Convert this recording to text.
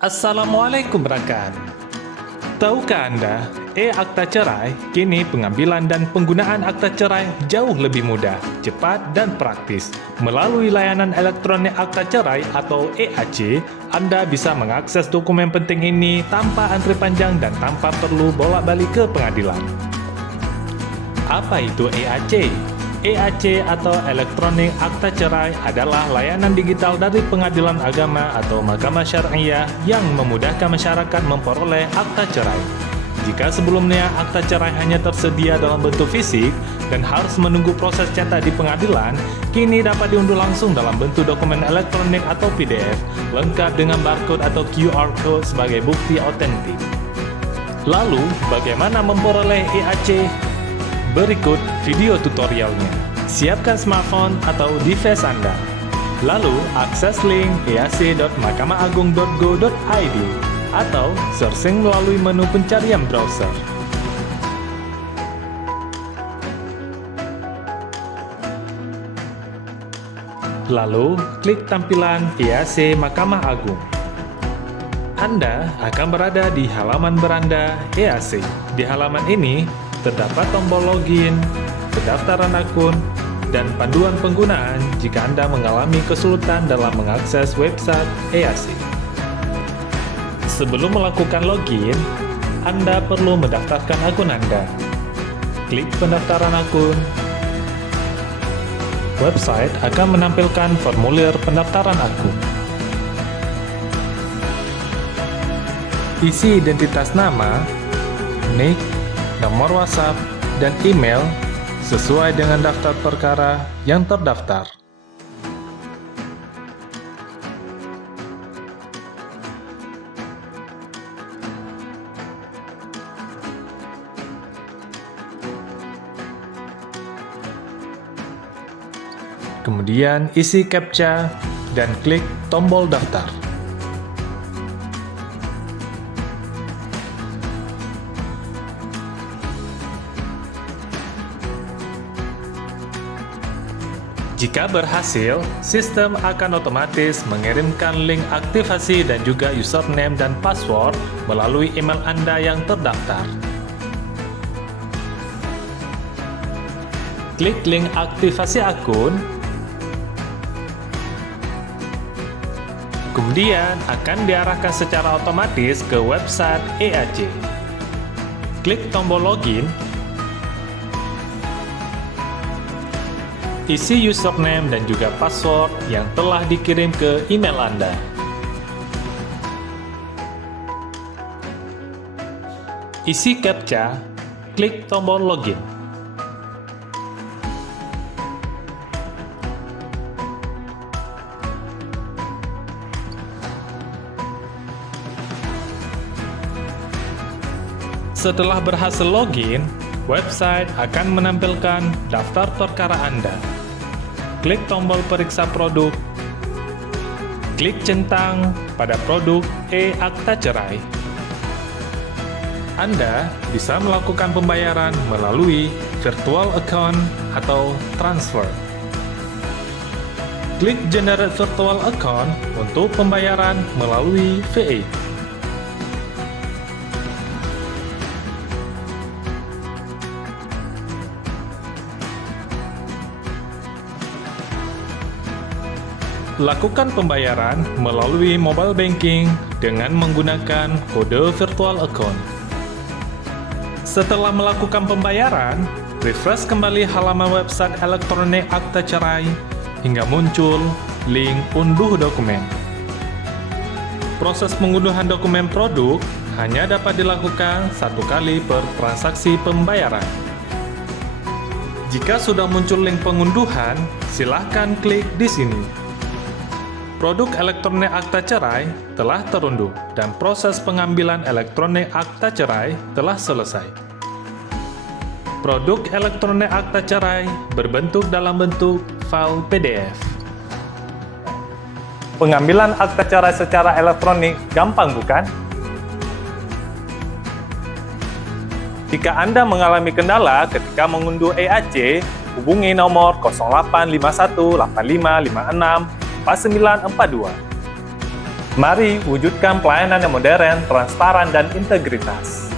Assalamualaikum warahmatullahi. Tahukah Anda, e-akta cerai, kini pengambilan dan penggunaan akta cerai jauh lebih mudah, cepat, dan praktis. Melalui layanan elektronik akta cerai atau EAC, Anda bisa mengakses dokumen penting ini tanpa antri panjang dan tanpa perlu bolak-balik ke pengadilan. Apa itu EAC? EAC atau Elektronik Akta Cerai adalah layanan digital dari Pengadilan Agama atau Mahkamah Syariah yang memudahkan masyarakat memperoleh akta cerai. Jika sebelumnya akta cerai hanya tersedia dalam bentuk fisik dan harus menunggu proses cetak di pengadilan, kini dapat diunduh langsung dalam bentuk dokumen elektronik atau PDF, lengkap dengan barcode atau QR code sebagai bukti otentik. Lalu, bagaimana memperoleh EAC? Berikut video tutorialnya. Siapkan smartphone atau device Anda. Lalu, akses link eac.mahkamahAgung.go.id atau searching melalui menu pencarian browser. Lalu, klik tampilan EAC Mahkamah Agung. Anda akan berada di halaman beranda EAC. Di halaman ini, terdapat tombol login, pendaftaran akun, dan panduan penggunaan jika Anda mengalami kesulitan dalam mengakses website EAC. Sebelum melakukan login, Anda perlu mendaftarkan akun Anda. Klik pendaftaran akun. Website akan menampilkan formulir pendaftaran akun. Isi identitas nama, nik, nomor WhatsApp, dan email sesuai dengan daftar perkara yang terdaftar. Kemudian isi CAPTCHA dan klik tombol daftar. Jika berhasil, sistem akan otomatis mengirimkan link aktivasi dan juga username dan password melalui email Anda yang terdaftar. Klik link aktivasi akun, kemudian akan diarahkan secara otomatis ke website EAC. Klik tombol login, isi username dan juga password yang telah dikirim ke email Anda. Isi CAPTCHA, klik tombol login. Setelah berhasil login, website akan menampilkan daftar perkara Anda. Klik tombol periksa produk. Klik centang pada produk e-akta cerai. Anda bisa melakukan pembayaran melalui virtual account atau transfer. Klik generate virtual account untuk pembayaran melalui VA. Lakukan pembayaran melalui mobile banking dengan menggunakan kode virtual account. Setelah melakukan pembayaran, refresh kembali halaman website elektronik akta cerai hingga muncul link unduh dokumen. Proses pengunduhan dokumen produk hanya dapat dilakukan satu kali per transaksi pembayaran. Jika sudah muncul link pengunduhan, silahkan klik di sini. Produk elektronik akta cerai telah terunduh dan proses pengambilan elektronik akta cerai telah selesai. Produk elektronik akta cerai berbentuk dalam bentuk file PDF. Pengambilan akta cerai secara elektronik gampang bukan? Jika Anda mengalami kendala ketika mengunduh EAC, hubungi nomor 0851 8556 4942. Mari wujudkan pelayanan yang modern, transparan, dan integritas.